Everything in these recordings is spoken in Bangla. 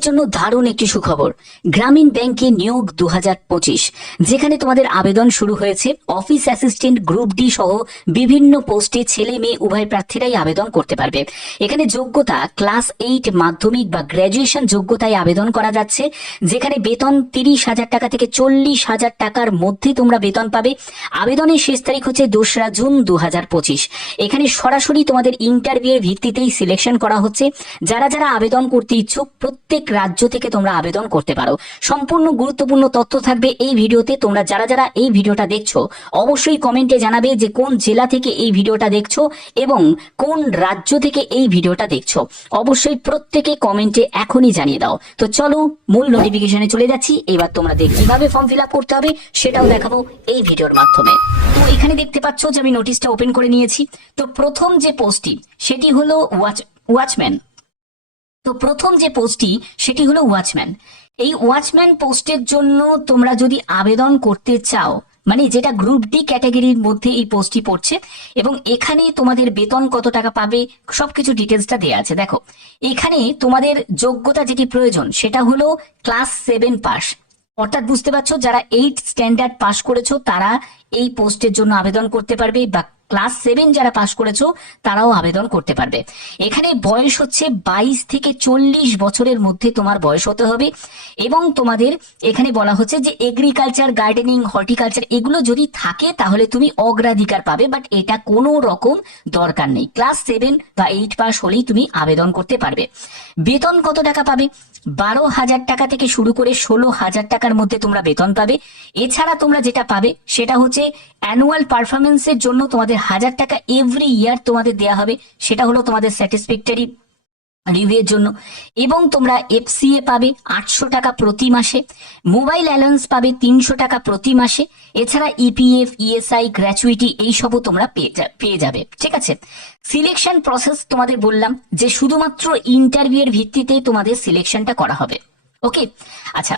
জন্য দারুণ একটি সুখবর। গ্রামীণ ব্যাংকে নিয়োগ দু হাজার পঁচিশ। যেখানে তোমাদের আবেদন শুরু হয়েছে, অফিস অ্যাসিস্ট্যান্ট গ্রুপ ডি সহ বিভিন্ন পোস্টে ছেলে মেয়ে উভয় প্রার্থীরাই আবেদন করতে পারবে। এখানে যোগ্যতা ক্লাস এইট মাধ্যমিক বা গ্র্যাজুয়েশন যোগ্যতায় আবেদন করা যাচ্ছে, যেখানে বেতন তিরিশ হাজার টাকা থেকে চল্লিশ হাজার টাকার মধ্যে তোমরা বেতন পাবে। আবেদনের শেষ তারিখ হচ্ছে দোসরা জুন দু হাজার পঁচিশ। এখানে সরাসরি তোমাদের ইন্টারভিউ এর ভিত্তিতেই সিলেকশন করা হচ্ছে। যারা যারা আবেদন করতে ইচ্ছুক, প্রত্যেক রাজ্য থেকে তোমরা আবেদন করতে পারো। সম্পূর্ণ গুরুত্বপূর্ণ তথ্য থাকবে এই ভিডিওতে। তোমরা যারা যারা এই ভিডিওটা দেখছ, অবশ্যই কমেন্টে জানাবে যে কোন জেলা থেকে এই ভিডিওটা দেখছ এবং কোন রাজ্য থেকে এই ভিডিওটা দেখছ। অবশ্যই প্রত্যেকে কমেন্টে এখনই জানিয়ে দাও। তো চলো, মূল নোটিফিকেশনে চলে যাচ্ছি। এবার তোমরা দেখ কীভাবে ফর্ম ফিল আপ করতে হবে, সেটাও দেখাবো এই ভিডিওর মাধ্যমে। তো এখানে দেখতে পাচ্ছ যে আমি নোটিশটা ওপেন করে নিয়েছি। তো প্রথম যে পোস্টটি সেটি হলো ওয়াচ ওয়াচম্যান তো প্রথম যে পোস্টটি, সেটি হলো ওয়াচম্যান এই ওয়াচম্যান পোস্টের জন্য তোমরা যদি আবেদন করতে চাও মানে যেটা গ্রুপ ডি ক্যাটাগরির মধ্যে এই পোস্টটি পড়ছে, এবং এখানে তোমাদের বেতন কত টাকা পাবে, সবকিছু ডিটেলসটা দেওয়া আছে। দেখো, এখানে তোমাদের যোগ্যতা যেটি প্রয়োজন, সেটা হলো ক্লাস সেভেন পাস অর্থাৎ বুঝতে পারছ, যারা এইট স্ট্যান্ডার্ড পাস করেছ, তারা এই পোস্টের জন্য আবেদন করতে পারবে বা ক্লাস সেভেন যারা পাস করেছ, তারাও আবেদন করতে পারবে। এখানে বয়স হচ্ছে বাইশ থেকে চল্লিশ বছরের মধ্যে তোমার বয়স হতে হবে এবং তোমাদের এখানে বলা হচ্ছে যে এগ্রিকালচার গার্ডেনিং হর্টিকালচার এগুলো যদি থাকে তাহলে তুমি অগ্রাধিকার পাবে বাট এটা কোনো রকম দরকার নেই। ক্লাস সেভেন বা এইট পাস হলেই তুমি আবেদন করতে পারবে। বেতন কত টাকা পাবে? বারো হাজার টাকা থেকে শুরু করে ষোলো হাজার টাকার মধ্যে তোমরা বেতন পাবে। এছাড়া তোমরা যেটা পাবে সেটা হচ্ছে অ্যানুয়াল পারফরমেন্সের জন্য তোমাদের হাজার টাকা এভরি ইয়ার তোমাদের দেয়া হবে। সেটা হলো তোমাদের স্যাটিসফ্যাক্টরি রিভিউয়ের জন্য। এবং তোমরা এফসিএ পাবে আটশো টাকা প্রতি মাসে মোবাইল অ্যালায়েন্স পাবে তিনশো টাকা প্রতি মাসে, এছাড়া ইপিএফ ইএসআই গ্র্যাচুইটি এইসবও তোমরা পেয়ে যাবে, ঠিক আছে? সিলেকশন প্রসেস তোমাদের বললাম যে শুধুমাত্র ইন্টারভিউ এর ভিত্তিতে তোমাদের সিলেকশনটা করা হবে। ওকে আচ্ছা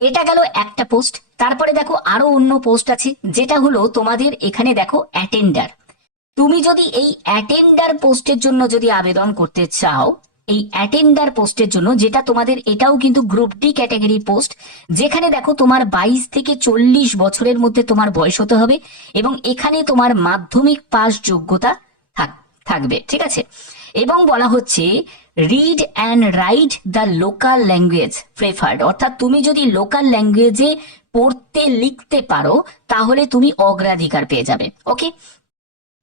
এটা গেল একটা পোস্ট তারপরে দেখো আরও অন্য পোস্ট আছে, যেটা হলো তোমাদের এখানে দেখো অ্যাটেন্ডার তুমি যদি এই অ্যাটেন্ডার পোস্টের জন্য যদি আবেদন করতে চাও, এই অ্যাটেন্ডার পোস্টের জন্য যেটা তোমাদের এটাও কিন্তু গ্রুপ ডি ক্যাটাগরি পোস্ট যেখানে দেখো তোমার বাইশ থেকে চল্লিশ বছরের মধ্যে তোমার বয়স হতে হবে এবং এখানে তোমার মাধ্যমিক পাস যোগ্যতা থাক- থাকবে, ঠিক আছে? এবং বলা হচ্ছে read and write the local language preferred অর্থাৎ তুমি যদি লোকাল ল্যাঙ্গুয়েজে পড়তে, লিখতে পারো, তাহলে তুমি অগ্রাধিকার পেয়ে যাবে ওকে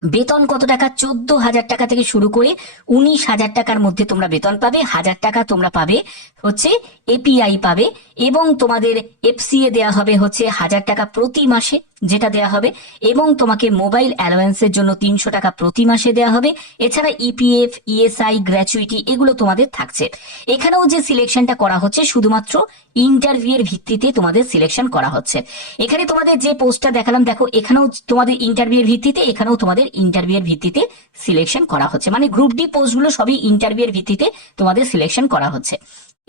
বেতন কত টাকা? চোদ্দ হাজার টাকা থেকে শুরু করে উনিশ হাজার টাকার মধ্যে তোমরা বেতন পাবে। হাজার টাকা তোমরা পাবে হচ্ছে এপিআই পাবে এবং তোমাদের এফসিএ দেয়া হবে হচ্ছে হাজার টাকা প্রতি মাসে। যেটা দেয়া হবে, এবং তোমাকে মোবাইল অ্যালাওয়েন্সের জন্য তিনশো টাকা প্রতি মাসে দেয়া হবে। এছাড়া ইপিএফ ইএসআই গ্র্যাচুইটি এগুলো তোমাদের থাকছে। এখানেও যে সিলেকশনটা করা হচ্ছে, শুধুমাত্র ইন্টারভিউ এর ভিত্তিতে তোমাদের সিলেকশন করা হচ্ছে। এখানে তোমাদের যে পোস্টটা দেখালাম, দেখো, এখানেও তোমাদের ইন্টারভিউ এর ভিত্তিতে, এখানেও তোমাদের ইন্টারভিউ এর ভিত্তিতে সিলেকশন করা হচ্ছে। মানে গ্রুপ ডি পোস্টগুলো সবই ইন্টারভিউ এর ভিত্তিতে তোমাদের সিলেকশন করা হচ্ছে।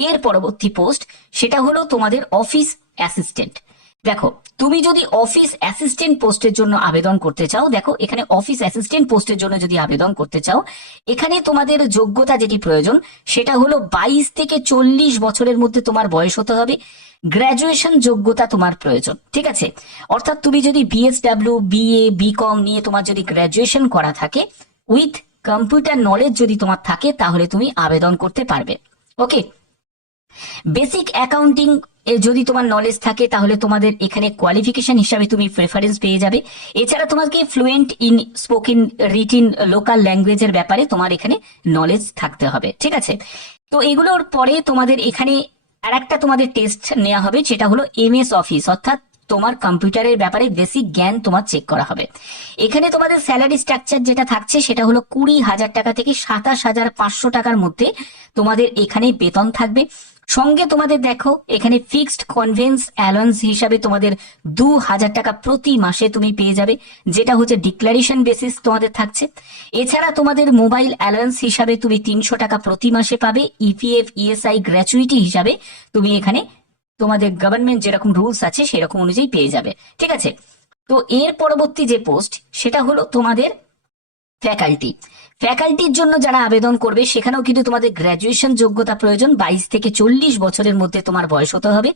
এর পরবর্তী পোস্ট সেটা হলো তোমাদের অফিস অ্যাসিস্ট্যান্ট দেখো, তুমি যদি অফিস অ্যাসিস্ট্যান্ট পোস্টের জন্য আবেদন করতে চাও, দেখো, এখানে অফিস অ্যাসিস্ট্যান্ট পোস্টের জন্য যদি আবেদন করতে চাও, এখানে তোমাদের যোগ্যতা যেটি প্রয়োজন, সেটা হলো বাইশ থেকে চল্লিশ বছরের মধ্যে তোমার বয়স হতে হবে গ্র্যাজুয়েশন যোগ্যতা তোমার প্রয়োজন, ঠিক আছে? অর্থাৎ তুমি যদি বিএসডাব্লিউ বিএ বিকম নিয়ে তোমার যদি গ্র্যাজুয়েশন করা থাকে উইথ কম্পিউটার নলেজ যদি তোমার থাকে, তাহলে তুমি আবেদন করতে পারবে ওকে বেসিক অ্যাকাউন্টিং যদি তোমার নলেজ থাকে, তাহলে তোমাদের এখানে কোয়ালিফিকেশন হিসাবে তুমি প্রেফারেন্স পেয়ে যাবে। এছাড়া তোমাকে fluent in spoken written local ল্যাঙ্গুয়েজের ব্যাপারে তোমার এখানে নলেজ থাকতে হবে, ঠিক আছে? তো এগুলোর পরে তোমাদের এখানে আর একটা তোমাদের টেস্ট নেওয়া হবে, সেটা হলো এমএস অফিস অর্থাৎ তোমার কম্পিউটারের ব্যাপারে বেসিক জ্ঞান তোমার চেক করা হবে। এখানে তোমাদের স্যালারি স্ট্রাকচার যেটা থাকছে, সেটা হলো কুড়ি হাজার টাকা থেকে সাতাশ হাজার পাঁচশো টাকার মধ্যে তোমাদের এখানে বেতন থাকবে। সঙ্গে তোমাদের দেখো, এখানে ফিক্সড কনভেন্স অ্যালাউন্স হিসাবে তোমাদের দু হাজার টাকা প্রতি মাসে তুমি পেয়ে যাবে, যেটা হচ্ছে ডিক্লারেশন বেসিস তোমাদের থাকছে। এছাড়া তোমাদের মোবাইল অ্যালাউন্স হিসাবে তুমি তিনশো টাকা প্রতি মাসে পাবে ইপিএফ ইএসআই গ্র্যাচুইটি হিসাবে তুমি এখানে তোমাদের গভর্নমেন্ট যেরকম রুলস আছে সেরকম অনুযায়ী পেয়ে যাবে, ঠিক আছে? তো এর পরবর্তী যে পোস্ট সেটা হলো তোমাদের ফ্যাকাল্টি ফ্যাকাল্টির জন্য যারা আবেদন করবে, সেখানেও কিন্তু তোমাদের গ্র্যাজুয়েশন যোগ্যতা প্রয়োজন। বাইশ থেকে চল্লিশ বছরের মধ্যে তোমার বয়স হতে হবে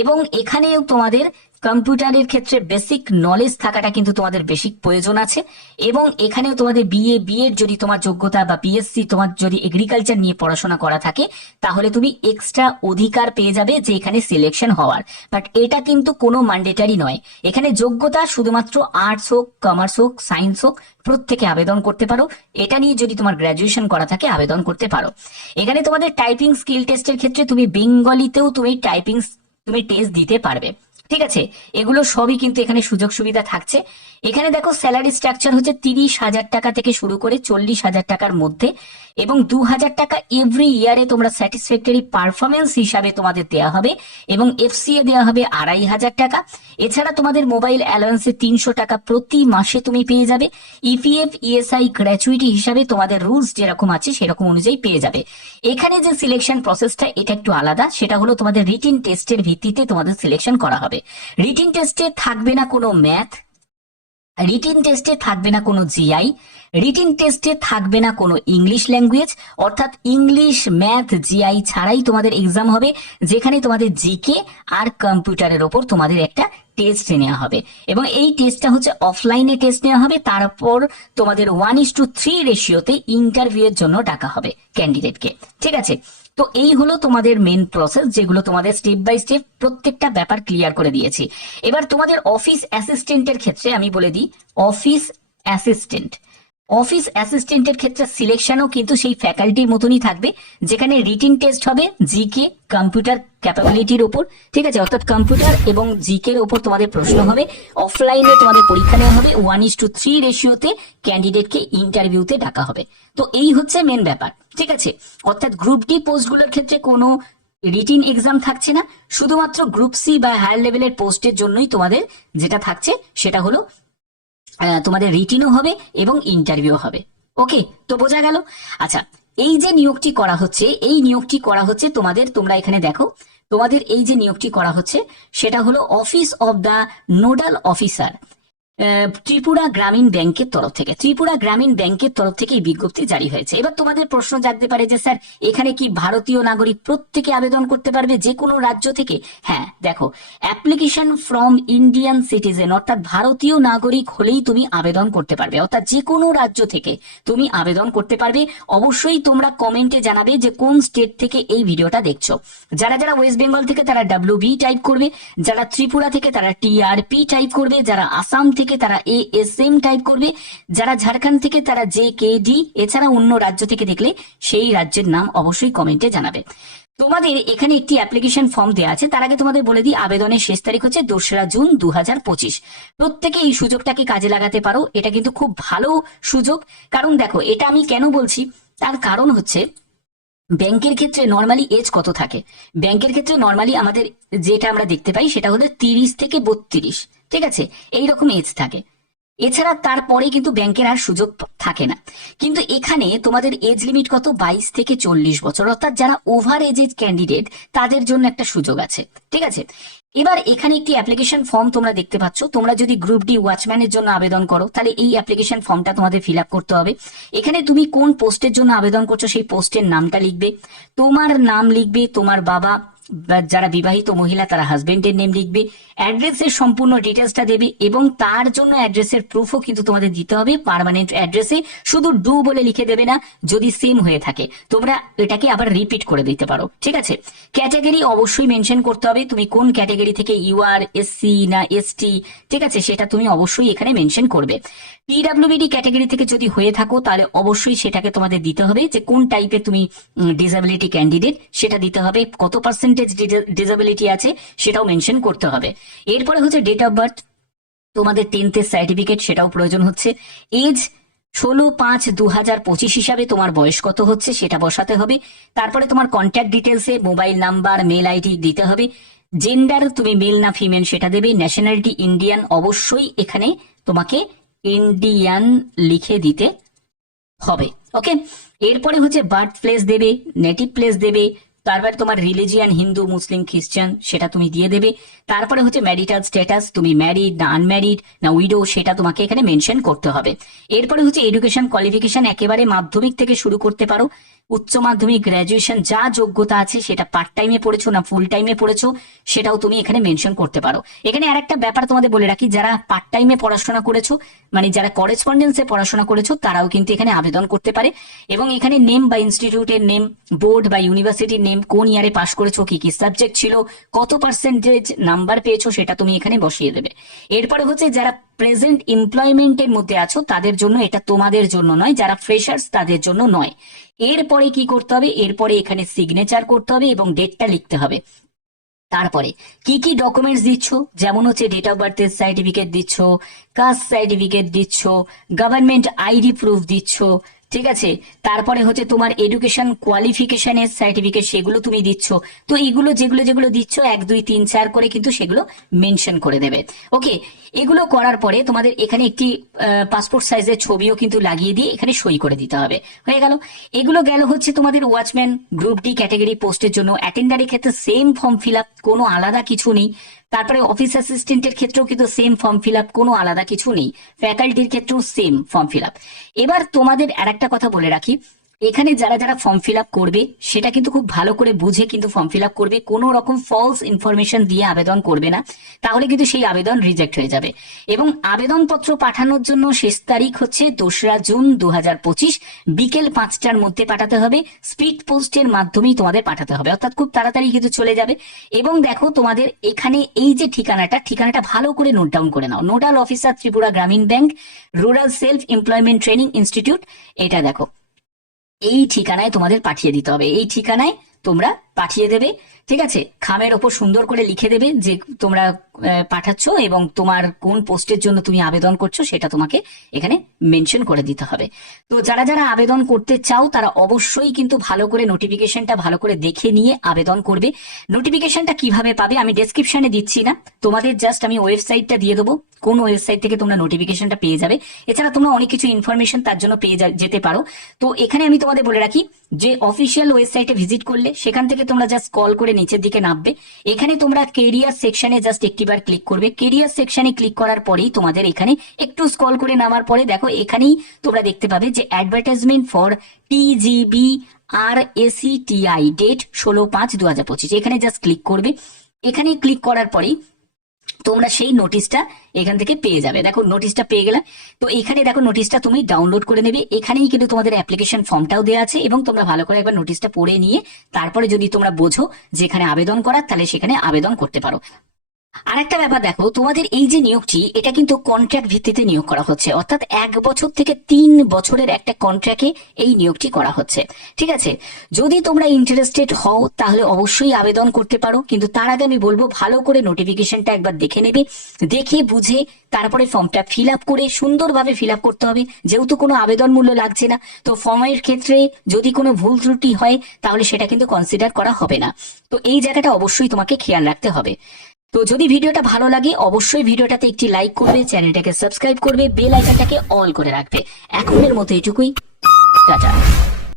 এবং এখানেও তোমাদের কম্পিউটারের ক্ষেত্রে বেসিক নলেজ থাকাটা কিন্তু তোমাদের বেসিক প্রয়োজন আছে এবং এখানেও তোমাদের বিএ বিএড যদি তোমার যোগ্যতা বা বিএসসি তোমার যদি এগ্রিকালচার নিয়ে পড়াশোনা করা থাকে, তাহলে তুমি এক্সট্রা অধিকার পেয়ে যাবে যে এখানে সিলেকশন হওয়ার। বাট এটা কিন্তু কোনো ম্যান্ডেটারি নয়। এখানে যোগ্যতা শুধুমাত্র আর্টস হোক কমার্স হোক সায়েন্স হোক, প্রত্যেকে আবেদন করতে পারো। এটা নিয়ে যদি তোমার গ্র্যাজুয়েশন করা থাকে, আবেদন করতে পারো। এখানে তোমাদের টাইপিং স্কিল টেস্টের ক্ষেত্রে তুমি বেঙ্গলিতেও তুমি টাইপিং তুমি টেস্ট দিতে পারবে। ঠিক আছে? এগুলো সবই কিন্তু এখানে সুযোগ সুবিধা থাকছে। এখানে দেখো স্যালারি স্ট্রাকচার হচ্ছে তিরিশ হাজার টাকা থেকে শুরু করে চল্লিশ হাজার টাকার মধ্যে এবং দু হাজার টাকা এভরি ইয়ারে তোমরা স্যাটিসফ্যাক্টরি পারফরমেন্স হিসাবে তোমাদের দেওয়া হবে এবং এফসিএ দেওয়া হবে আড়াই হাজার টাকা। এছাড়া তোমাদের মোবাইল অ্যালায়েন্সে তিনশো টাকা প্রতি মাসে তুমি পেয়ে যাবে। ইপিএফ ইএসআই গ্র্যাচুইটি হিসাবে তোমাদের রুলস যেরকম আছে সেরকম অনুযায়ী পেয়ে যাবে। এখানে যে সিলেকশন প্রসেসটা এটা একটু আলাদা। সেটা হলো তোমাদের রিটিন টেস্টের ভিত্তিতে তোমাদের সিলেকশন করা হবে। রিটিন টেস্টে থাকবে না কোনো ম্যাথ রিটিন টেস্টে থাকবে না কোনো জিআই রিটিন টেস্টে থাকবে না কোনো ইংলিশ ল্যাঙ্গুয়েজ অর্থাৎ ইংলিশ ম্যাথ জিআই ছাড়াই তোমাদের এক্সাম হবে, যেখানে তোমাদের জিকে আর কম্পিউটারের ওপর তোমাদের একটা টেস্ট নেওয়া হবে। এবং এই টেস্টটা হচ্ছে অফলাইনে টেস্ট নেওয়া হবে, তারপর তোমাদের ওয়ান ইস টু থ্রি রেশিওতে ইন্টারভিউ এর জন্য ডাকা হবে ক্যান্ডিডেটকে ঠিক আছে? তো এই হলো তোমাদের মেন প্রসেস যেগুলো তোমাদের স্টেপ বাই স্টেপ প্রত্যেকটা ব্যাপার ক্লিয়ার করে দিয়েছি। এবার তোমাদের অফিস অ্যাসিস্ট্যান্টের ক্ষেত্রে আমি বলে দিই অফিস অ্যাসিস্ট্যান্ট অফিস অ্যাসিস্ট্যান্টের ক্ষেত্রে সিলেকশনও কিন্তু সেই ফ্যাকাল্টির মতনই থাকবে, যেখানে রিটিন টেস্ট হবে জিকে, কম্পিউটার ক্যাপাবিলিটির ওপর, ঠিক আছে? অর্থাৎ কম্পিউটার এবং জিকে এর উপর তোমাদের প্রশ্ন হবে, অফলাইনে তোমাদের পরীক্ষা নেওয়া হবে ওয়ান ইস টু থ্রি রেশিওতে ক্যান্ডিডেটকে ইন্টারভিউতে ডাকা হবে। তো এই হচ্ছে মেন ব্যাপার, ঠিক আছে? অর্থাৎ গ্রুপ ডি পোস্টগুলোর ক্ষেত্রে কোনো রিটিন এক্সাম থাকছে না, শুধুমাত্র গ্রুপ সি বা হায়ার লেভেলের পোস্টের জন্যই তোমাদের যেটা থাকছে, সেটা হলো তোমাদের রিটিনও হবে এবং ইন্টারভিউ হবে। ওকে তো বোঝা গেল? আচ্ছা এই যে নিয়োগটি করা হচ্ছে, এই নিয়োগটি করা হচ্ছে তোমাদের, তোমরা এখানে দেখো, তোমাদের এই যে নিয়োগটি করা হচ্ছে, সেটা হলো office of the nodal officer Tripura Gramin ব্যাংকের তরফ থেকে, ত্রিপুরা গ্রামীণ ব্যাংকের তরফ থেকে এই বিজ্ঞপ্তি জারি হয়েছে। এবার তোমাদের প্রশ্ন জাগতে পারে যে, স্যার, এখানে কি ভারতীয় নাগরিক প্রত্যেকে আবেদন করতে পারবে যে কোনো রাজ্য থেকে? হ্যাঁ দেখো অ্যাপ্লিকেশন ফ্রম ইন্ডিয়ান সিটিজেন অর্থাৎ ভারতীয় নাগরিক হলেই তুমি আবেদন করতে পারবে। অর্থাৎ যে কোনো রাজ্য থেকে তুমি আবেদন করতে পারবে। অবশ্যই তোমরা কমেন্টে জানাবে যে, কোন স্টেট থেকে এই ভিডিওটা দেখছ। যারা যারা ওয়েস্ট বেঙ্গল থেকে তারা ডাব্লিউ টাইপ করবে, যারা ত্রিপুরা থেকে তারা টিআরপি টাইপ করবে, যারা আসাম থেকে তারা এ এস এম টাইপ করবে। যারা ঝাড়খণ্ড থেকে, তারা জে কে ডি এছাড়া অন্য রাজ্য থেকে দেখলে সেই রাজ্যের নাম অবশ্যই কমেন্টে জানাবে। তোমাদের এখানে একটি অ্যাপ্লিকেশন ফর্ম দেওয়া আছে, তার আগে তোমাদের বলে দিই, আবেদনের শেষ তারিখ হচ্ছে দোসরা জুন দু হাজার পঁচিশ। প্রত্যেকে এই সুযোগটাকে কাজে লাগাতে পারো, এটা কিন্তু খুব ভালো সুযোগ। কারণ দেখো, এটা আমি কেন বলছি? তার কারণ হচ্ছে, ব্যাংকের ক্ষেত্রে নর্মালি এজ কত থাকে? ব্যাংকের ক্ষেত্রে নর্মালি আমাদের যেটা আমরা দেখতে পাই, সেটা হলো তিরিশ থেকে বত্রিশ। ঠিক আছে? এইরকম এজ থাকে। এছাড়া তারপরে কিন্তু ব্যাংকের আর সুযোগ থাকে না। কিন্তু এখানে তোমাদের এজ লিমিট কত? বাইশ থেকে চল্লিশ বছর। অর্থাৎ যারা ওভার এজ ক্যান্ডিডেট তাদের জন্য একটা সুযোগ আছে। ঠিক আছে? এবার এখানে একটি অ্যাপ্লিকেশন ফর্ম তোমরা দেখতে পাচ্ছ। তোমরা যদি গ্রুপ ডি ওয়াচম্যানের জন্য আবেদন করো, তাহলে এই অ্যাপ্লিকেশন ফর্মটা তোমাদের ফিল করতে হবে। এখানে তুমি কোন পোস্টের জন্য আবেদন করছ, সেই পোস্টের নামটা লিখবে। তোমার নাম লিখবে তোমার বাবা। যারা বিবাহিত মহিলা, তারা হাজবেন্ডের নেম লিখবে অ্যাড্রেসের সম্পূর্ণ ডিটেলসটা দেবে এবং তার জন্য অ্যাড্রেসের প্রুফও কিন্তু তোমাদের দিতে হবে পার্মানেন্ট অ্যাড্রেসে শুধু ডু বলে লিখে দেবে না, যদি সেম হয়ে থাকে। তোমরা এটাকে আবার রিপিট করে দিতে পারো, ঠিক আছে? ক্যাটাগরি অবশ্যই মেনশন করতে হবে, তুমি কোন ক্যাটাগরি থেকে ইউআর এসসি না এসটি ঠিক আছে? সেটা তুমি অবশ্যই এখানে মেনশন করবে। পিডাব্লিউবিডি ক্যাটাগরি থেকে যদি হয়ে থাকো, তাহলে অবশ্যই সেটাকে তোমাদের দিতে হবে যে কোন টাইপের তুমি ডিসেবিলিটি ক্যান্ডিডেট সেটা দিতে হবে। কত পার্সেন্টেজ ডিসেবিলিটি আছে, সেটাও মেনশন করতে হবে। এরপরে হচ্ছে ডেট অফ বার্থ তোমাদের টেন্থের সার্টিফিকেট সেটাও প্রয়োজন হচ্ছে। এজ ষোলো পাঁচ দু হাজার পঁচিশ হিসাবে তোমার বয়স কত হচ্ছে, সেটা বসাতে হবে। তারপরে তোমার কন্ট্যাক্ট ডিটেলসে মোবাইল নাম্বার মেল আইডি দিতে হবে। জেন্ডার তুমি মেল না ফিমেল সেটা দেবে। ন্যাশনালিটি ইন্ডিয়ান অবশ্যই এখানে তোমাকে ইন্ডিয়ান লিখে দিতে হবে। ওকে এরপরে হচ্ছে বার্থ প্লেস দেবে নেটিভ প্লেস দেবে তারপরে তোমার রিলিজিয়ান হিন্দু, মুসলিম, খ্রিস্টান, সেটা তুমি দিয়ে দেবে। তারপরে হচ্ছে ম্যারিটাল স্ট্যাটাস তুমি ম্যারিড না আনম্যারিড না উইডো সেটা তোমাকে এখানে মেনশন করতে হবে। এরপরে হচ্ছে এডুকেশন কোয়ালিফিকেশন একেবারে মাধ্যমিক থেকে শুরু করতে পারো। উচ্চ মাধ্যমিক গ্র্যাজুয়েশন যা যোগ্যতা আছে সেটা পার্ট টাইমে পড়েছো না ফুল টাইমে পড়েছো, সেটাও তুমি এখানে মেনশন করতে পারো। এখানে আর একটা ব্যাপার তোমাদের বলে রাখি, যারা পার্ট টাইমে পড়াশোনা করেছ মানে যারা করেসপন্ডেন্সে পড়াশোনা করেছ, তারাও কিন্তু এখানে আবেদন করতে পারে। এবং এখানে নেম বা ইনস্টিটিউটের নেম বোর্ড বা ইউনিভার্সিটির নেম কোন ইয়ারে পাশ করেছ, কি কি সাবজেক্ট ছিল, কত পার্সেন্টেজ নাম্বার পেয়েছ, সেটা তুমি এখানে বসিয়ে দেবে। এরপরে হচ্ছে যারা প্রেজেন্ট এমপ্লয়মেন্টের মধ্যে আছো, তাদের জন্য এটা তোমাদের জন্য নয়, যারা ফ্রেশার্স তাদের জন্য নয়। এরপরে কি করতে হবে? এরপরে এখানে সিগনেচার করতে হবে এবং ডেটটা লিখতে হবে। তারপরে কি কি ডকুমেন্টস দিচ্ছ? যেমন হচ্ছে ডেট অফ বার্থের সার্টিফিকেট দিচ্ছ কাস্ট সার্টিফিকেট দিচ্ছ গভর্নমেন্ট আইডি প্রুফ দিচ্ছ ঠিক আছে। তারপরে হচ্ছে তোমার এডুকেশন কোয়ালিফিকেশনের সার্টিফিকেট সেগুলো তুমি দিচ্ছ। তো এগুলো যেগুলো যেগুলো দিচ্ছ, এক, দুই, তিন, চার করে কিন্তু সেগুলো মেনশন করে দেবে। ওকে, এগুলো করার পরে তোমাদের এখানে একটি পাসপোর্ট সাইজের ছবিও কিন্তু লাগিয়ে দিয়ে এখানে সই করে দিতে হবে। হয়ে গেল। এগুলো গেল হচ্ছে তোমাদের ওয়াচম্যান গ্রুপ ডি ক্যাটাগরি পোস্টের জন্য। অ্যাটেন্ডারের ক্ষেত্রে সেম ফর্ম ফিল আপ কোনো আলাদা কিছু নেই। তারপরে অফিস অ্যাসিস্ট্যান্টের ক্ষেত্রেও কিন্তু সেম ফর্ম ফিল আপ কোনো আলাদা কিছু নেই। ফ্যাকাল্টির ক্ষেত্রেও সেম ফর্ম ফিল আপ এবার তোমাদের আর একটা কথা বলে রাখি। এখানে যারা যারা ফর্ম ফিল আপ করবে, সেটা কিন্তু খুব ভালো করে বুঝে কিন্তু ফর্ম ফিল আপ করবে। কোনো রকম ফলস ইনফরমেশন দিয়ে আবেদন করবে না। তাহলে কিন্তু সেই আবেদন রিজেক্ট হয়ে যাবে। এবং আবেদনপত্র পাঠানোর জন্য শেষ তারিখ হচ্ছে দোসরা জুন দু হাজার পঁচিশ। বিকেল পাঁচটার মধ্যে পাঠাতে হবে। স্পিড পোস্টের মাধ্যমেই তোমাদের পাঠাতে হবে। অর্থাৎ খুব তাড়াতাড়ি কিন্তু চলে যাবে। এবং দেখো, তোমাদের এখানে এই যে ঠিকানাটা ঠিকানাটা ভালো করে নোট ডাউন করে নাও। Nodal officer Tripura Gramin bank, rural self employment training institute. এটা দেখো। এই ঠিকানায় তোমাদের পাঠিয়ে দিতে হবে। এই ঠিকানায় তোমরা পাঠিয়ে দেবে। ঠিক আছে, খামের ওপর সুন্দর করে লিখে দেবে যে তোমরা পাঠাচ্ছ এবং তোমার কোন পোস্টের জন্য তুমি আবেদন করছ সেটা তোমাকে এখানে মেনশন করে দিতে হবে। তো যারা যারা আবেদন করতে চাও, তারা অবশ্যই কিন্তু ভালো করে নোটিফিকেশনটা ভালো করে দেখে নিয়ে আবেদন করবে। নোটিফিকেশনটা কীভাবে পাবে আমি ডেসক্রিপশনে দিচ্ছি না। তোমাদের জাস্ট আমি ওয়েবসাইটটা দিয়ে দেবো। কোন ওয়েবসাইট থেকে তোমরা নোটিফিকেশনটা পেয়ে যাবে। এছাড়া তোমরা অনেক কিছু ইনফরমেশন তার জন্য পেয়ে যেতে পারো। তো এখানে আমি তোমাদের বলে রাখি যে অফিসিয়াল ওয়েবসাইটে ভিজিট করলে, সেখান থেকে তোমরা জাস্ট কল করে নিচের দিকে নামবে। এখানে তোমরা কেরিয়ার সেকশনে জাস্ট একটিবার ক্লিক করবে। কেরিয়ার সেকশনে ক্লিক করার পরেই তোমাদের এখানে একটু স্কল করে নামার পরে দেখো, এখানেই তোমরা দেখতে পাবে যে advertisement for TGB RSETI date ষোলো পাঁচ দু হাজার পঁচিশ। এখানে জাস্ট ক্লিক করবে। এখানে ক্লিক করার পরেই তোমরা সেই নোটিশটা এখান থেকে পেয়ে যাবে। দেখো নোটিশটা পেয়ে গেলে, তো এখানে দেখো নোটিশটা তুমি ডাউনলোড করে নেবে। এখানেই কিন্তু তোমাদের অ্যাপ্লিকেশন ফর্মটাও দেওয়া আছে এবং তোমরা ভালো করে একবার নোটিশটা পড়ে নিয়ে তারপরে যদি তোমরা বোঝো যেখানে আবেদন করার, তাহলে সেখানে আবেদন করতে পারো। আর একটা ব্যাপার দেখো, তোমাদের এই যে নিয়োগটি, এটা কিন্তু কন্ট্রাক্ট ভিত্তিতে নিয়োগ করা হচ্ছে। অর্থাৎ এক বছর থেকে তিন বছরের একটা কন্ট্রাক্টে এই নিয়োগটি করা হচ্ছে। ঠিক আছে? যদি তোমরা ইন্টারেস্টেড হও, তাহলে অবশ্যই আবেদন করতে পারো। কিন্তু তার আগে আমি বলব, ভালো করে নোটিফিকেশনটা একবার দেখে নেবে। দেখে বুঝে তারপরে ফর্মটা ফিল আপ করে সুন্দরভাবে ফিল আপ করতে হবে। যেহেতু কোনো আবেদন মূল্য লাগছে না, তো ফর্মের ক্ষেত্রে যদি কোনো ভুল ত্রুটি হয়, তাহলে সেটা কিন্তু কনসিডার করা হবে না। তো এই জায়গাটা অবশ্যই তোমাকে খেয়াল রাখতে হবে। তো যদি ভিডিওটা ভালো লাগে, অবশ্যই ভিডিওটাতে একটি লাইক করবে, চ্যানেলটাকে সাবস্ক্রাইব করবে বেল আইকনটাকে অল করে রাখবে। এখনের মতো এটুকুই। টাটা।